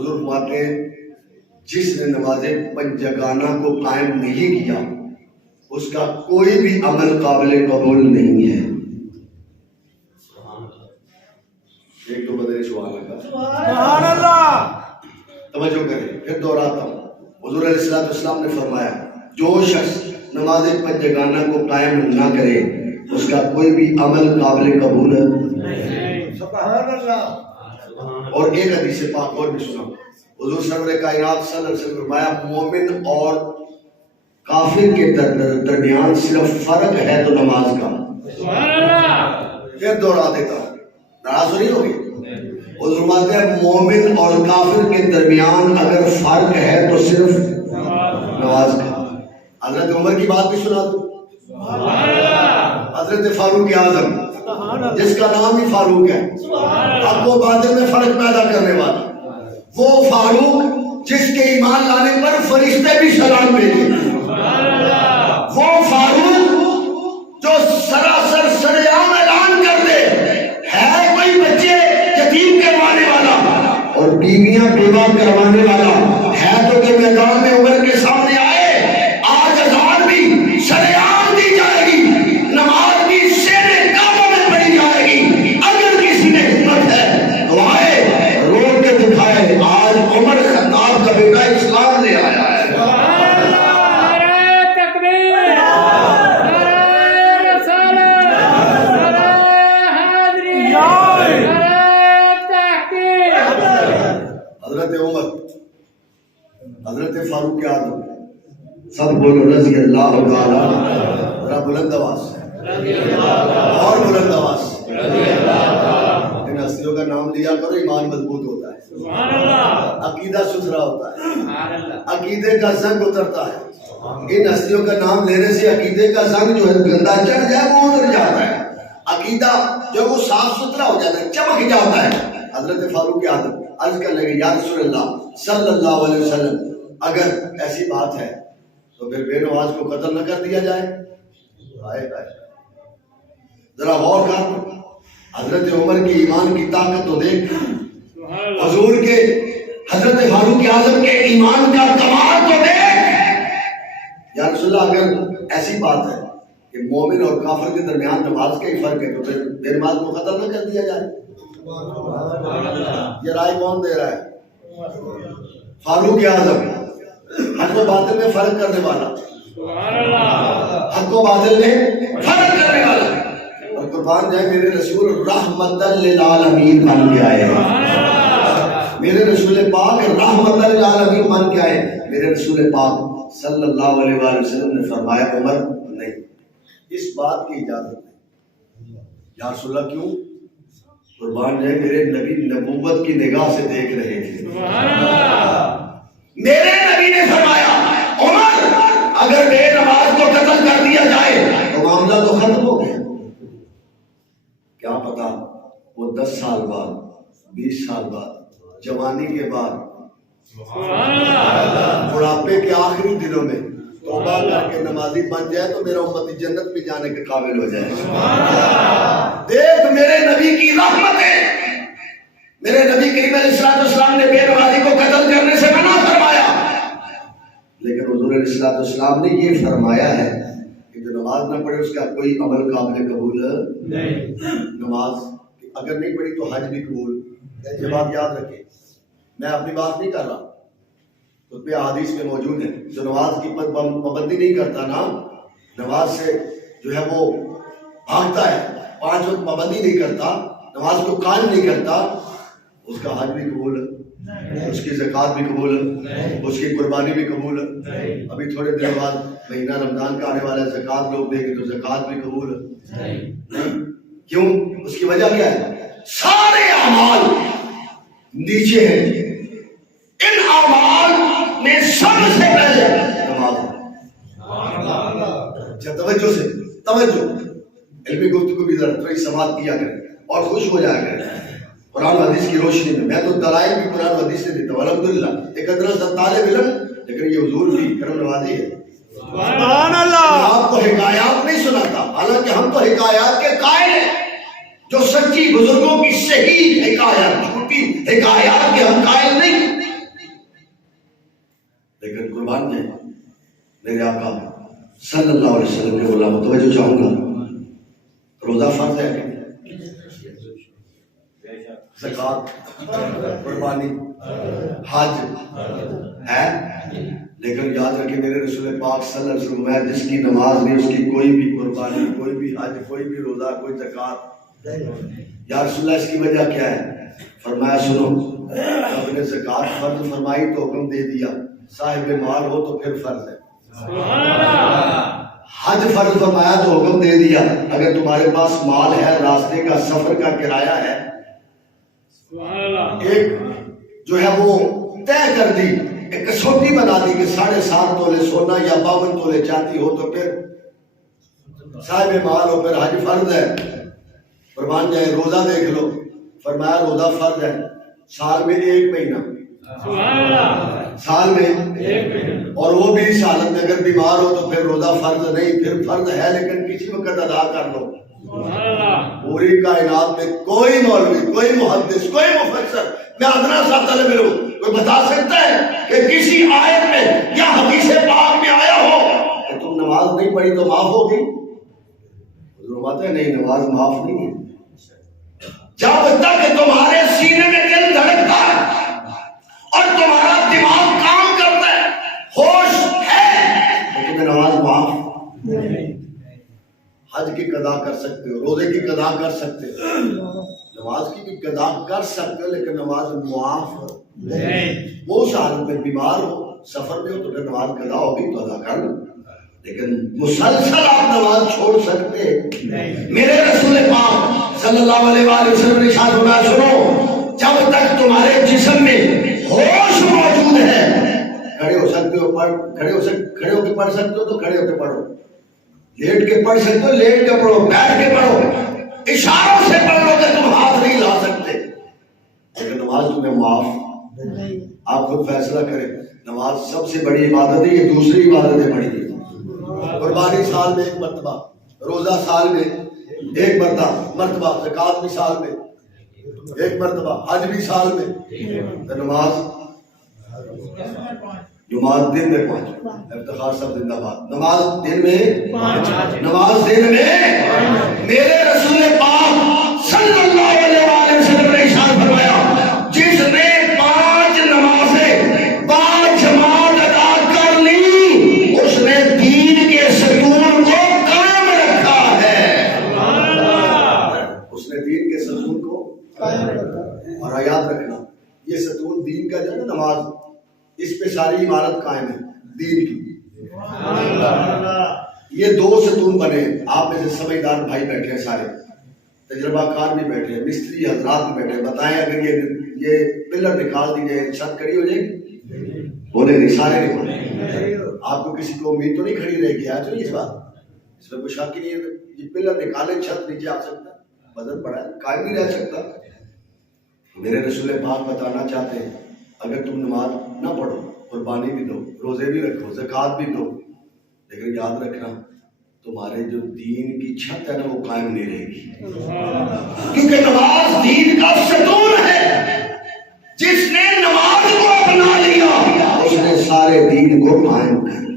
حضور فرماتے ہیں جس نے نماز پنجگانہ کو قائم نہیں کیا اس کا کوئی بھی عمل قابل قبول نہیں ہے۔ ایک دو بدلے سوال لگا، سبحان اللہ، توجہ کریں، پھر دوہراتا ہوں۔ حضور علیہ الصلوۃ والسلام نے فرمایا جو شخص نماز پنجگانہ کو قائم نہ کرے اس کا کوئی بھی عمل قابل قبول نہیں۔ سبحان اللہ۔ اور ایک حدیث پاک اور بھی سنا، حضور سرور کائنات صلی اللہ علیہ وسلم نے فرمایا مومن اور کافر کے درمیان صرف فرق ہے تو نماز کا۔ سبحان اللہ۔ پھر دوہرا دیتا ہوں، ناراض نہیں ہوگی؟ حضور فرماتے ہیں مومن اور کافر کے درمیان اگر فرق ہے تو صرف نماز کا۔ حضرت عمر کی بات بھی سنا دو، حضرت فاروق اعظم جس کا نام ہی فاروق ہے، حق و باطل میں فرق پیدا کرنے والا، وہ فاروق جس کے ایمان لانے پر فرشتے بھی سلام بھیجے، وہ فاروق جو سراسر سریعان اعلان کر دے ہے کوئی بچے یتیم کروانے والا اور بیویاں بیوہ کروانے والا ہے تو کہ میدان میں عمر کے سامنے آئے، آج اذان بھی سریعان دی جائے گی، نماز بھی شیرے کعبہ میں پڑھی جائے گی، اگر کسی میں ہمت ہے تو آئے روک کے دکھائے آج عمر خطاب کا بیٹا اسلام لے آیا ہے۔ حضرت عمر، حضرت فاروق اعظم، سب بولو رضی اللہ تعالی، ذرا بلند آواز اور بلند آواز، ان ہستیوں کا نام لیا کرو، ایمان مضبوط ہوتا ہے، عقیدہ ستھرا ہوتا ہے، عقیدے کا زنگ اترتا ہے۔ ان ہستیوں کا نام لینے سے عقیدے کا زنگ جو ہے گندا چڑھ جائے وہ اتر جاتا ہے، عقیدہ جو وہ صاف ستھرا ہو جاتا ہے، چمک جاتا ہے۔ حضرت فاروق اعظم عرض کر لگے یا رسول اللہ صلی اللہ علیہ وسلم اگر ایسی بات ہے تو پھر بے نماز کو قتل نہ کر دیا جائے؟ ذرا غور کر، حضرت عمر کی ایمان کی طاقت تو دیکھ، حضور کے حضرت فاروق اعظم کے ایمان کا کمال تو دیکھ۔ یا رسول اللہ اگر ایسی بات ہے کہ مومن اور کافر کے درمیان نماز کا ہی فرق ہے تو پھر بے نماز کو قتل نہ کر دیا جائے؟ یہ رائے کون دے رہا ہے؟ فاروق اعظم، حق و باطل میں فرق کرنے والا، حق و باطل میں فرق کرنے والا، اور قربان جائے میرے رسول رحمت للعالمین بن کے آئے ہیں، میرے رسول پاک رحمت للعالمین بن کے آئے۔ میرے رسول پاک صلی اللہ علیہ وآلہ وسلم نے فرمایا عمر نہیں، اس بات کی اجازت نہیں۔ یا رسول اللہ کیوں؟ قربان جائے میرے نبی نبوت کی نگاہ سے دیکھ رہے تھے، میرے نبی نے فرمایا عمر اگر بے نماز کو قتل کر دیا جائے تو معاملہ تو ختم ہو گیا۔ کیا پتا وہ 10 سال بعد، 20 سال بعد، جوانی کے بعد، بڑھاپے کے آخری دنوں میں توبہ کر کے نمازی بن جائے تو میرا امتی جنت میں جانے کے قابل ہو جائے۔ دیکھ میرے نبی کی رحمت ہے، میرے نبی کریم علیہ السلام نے بے نمازی کو قتل کرنے سے منع فرمایا، لیکن حضور علیہ السلام نے یہ فرمایا ہے کہ جو نماز نہ پڑھے اس کا کوئی عمل قابل قبول نہیں۔ نماز اگر نہیں پڑھی تو حج بھی قبول۔ یہ بات یاد رکھیں، میں اپنی بات نہیں کر رہا، خطبہ احادیث میں موجود ہے، جو نماز کی پابندی نہیں کرتا نا، نماز سے جو ہے وہ بھاگتا ہے، 5 وقت پابندی نہیں کرتا، نماز کو قائم نہیں کرتا، اس کا حج بھی قبول ہے، اس کی زکوٰۃ بھی قبول ہے، اس کی قربانی بھی قبول ہے۔ ابھی تھوڑے دن بعد مہینہ رمضان کا آنے والا ہے، زکوٰۃ لوگ دیں گے تو زکوٰۃ بھی قبول ہے۔ کیوں؟ اس کی وجہ کیا ہے؟ سارے اعمال نیچے ہیں، ان اعمال میں سب سے پہلے نماز ہے۔ اچھا توجہ سے، توجہ، علمی گفتگو بھی ذرا تھوڑی سماعت کیا کریں اور خوش ہو جایا کریں قرآن و حدیث کی روشنی میں تو دلائل بھی قرآن و حدیث سے دیتا ہوں الحمدللہ، ایک ادنا سا طالب علم لیکن یہ حضور بھی کرم نوازی ہے۔ سبحان اللہ۔ آپ کو حکایات نہیں سناتا، حالانکہ ہم تو حکایات کے قائل ہیں، جو سچی بزرگوں کی صحیح حکایات، جھوٹی حکایات کے ہم قائل نہیں۔ قربان جائیں میرے آقا صلی اللہ علیہ وسلم کے غلام توجہ چاہوں گا روزہ فرض ہے زکات قربانی حج ہے لیکن یاد رکھیں میرے رسول پاک صلی اللہ علیہ وسلم میں جس کی نماز نہیں اس کی کوئی بھی قربانی کوئی بھی حج کوئی بھی روزہ کوئی زکات یا رسول اللہ اس کی وجہ کیا ہے فرمایا سنو رب نے زکات فرض فرمائی تو حکم دے دیا صاحب مال ہو تو پھر فرض ہے حج فرض فرمایا تو حکم دے دیا اگر تمہارے پاس مال ہے راستے کا سفر کا کرایہ ہے ایک جو ہے وہ طے کر دی ایک کسوٹی بنا دی کہ 7.5 تولے سونا یا 52 تولے چاندی ہو تو پھر صاحب مال ہو پھر حج فرض ہے قربان جائے روزہ دیکھ لو فرمایا روزہ فرض ہے سال میں 1 مہینہ سال میں اور وہ بھی اس حالت میں اگر بیمار ہو تو پھر روزہ فرض نہیں پھر فرض ہے لیکن کسی وقت ادا کر لو پوری کائنات میں کوئی مولوی کوئی محدث کوئی مفسر میں ادنا سا طالب علم کوئی بتا سکتا ہے کہ کسی آیت میں یا حدیث پاک میں آیا ہو کہ تم نماز نہیں پڑھی تو معاف ہوگی حضور بات ہے نہیں نماز معاف نہیں ہے جب تک تمہارے سینے میں دل دھڑکتا ہے اور تمہارا دماغ کام کرتا ہے ہوش ہے تو تمہیں نماز معاف نہیں حج کی قضا کر سکتے ہو روزے کی قضا کر سکتے ہو نماز کی بھی قضا کر سکتے ہو لیکن نماز معاف نہیں وہ اس حالت میں بیمار ہو سفر میں ہو تو پھر نماز قضا ہوگی تو ادا کر لو لیکن مسلسل آپ نماز چھوڑ سکتے میرے رسول پاک صلی اللہ علیہ وآلہ وسلم نے ارشاد فرمایا سنو جب تک تمہارے جسم میں ہوش موجود ہے کھڑے ہو سکتے ہو کھڑے ہو کے پڑھ سکتے ہو تو کھڑے ہو کے پڑھو لیٹ کے پڑھ سکتے ہو لیٹ کے پڑھو بیٹھ کے پڑھو اشاروں سے پڑھ لو کہ تم ہاتھ نہیں لا سکتے لیکن نماز تمہیں معاف آپ خود فیصلہ کریں نماز سب سے بڑی عبادت ہے یہ دوسری عبادتیں بڑی ہیں قربانی سال میں 1 مرتبہ روزہ سال میں 1 مرتبہ زکات بھی سال میں 1 مرتبہ حج بھی سال میں نماز دن میں 5 افتخار صاحب زندہ باد نماز دن میں میرے رسول پاک صلی اللہ علیہ وآلہ وسلم نے ارشاد فرمایا جس نے 5 نمازیں 5 جماعت ادا کر لی اس نے دین کے ستون کو قائم رکھا ہے اس نے دین کے ستون کو قائم رکھا اور یاد رکھنا یہ ستون دین کا جو ہے نماز اس پہ ساری عمارت قائم ہے دین کی یہ 2 ستون بنے آپ میں سے سمجھدار بھائی بیٹھے ہیں سارے تجربہ کار بھی بیٹھے ہیں مستری حضرات بھی بیٹھے ہیں بتائیں اگر یہ پلر نکال دی جائے چھت کھڑی ہو جائے گی بولے نہیں سارے نہیں بولے آپ کو کسی کو امید تو نہیں کھڑی رہے گی آج نہیں اس بات اس میں کوئی شک ہی نہیں ہے یہ پلر نکالے چھت نیچے آ سکتا وزن پڑا ہے قائم نہیں رہ سکتا میرے رسول پاک بتانا چاہتے ہیں اگر تم نماز نہ پڑھو قربانی بھی دو روزے بھی رکھو زکات بھی دو لیکن یاد رکھنا تمہارے جو دین کی چھت ہے نا وہ قائم نہیں رہے گی کیونکہ نماز دین کا ستون ہے جس نے نماز کو اپنا لیا اس نے سارے دین کو قائم کر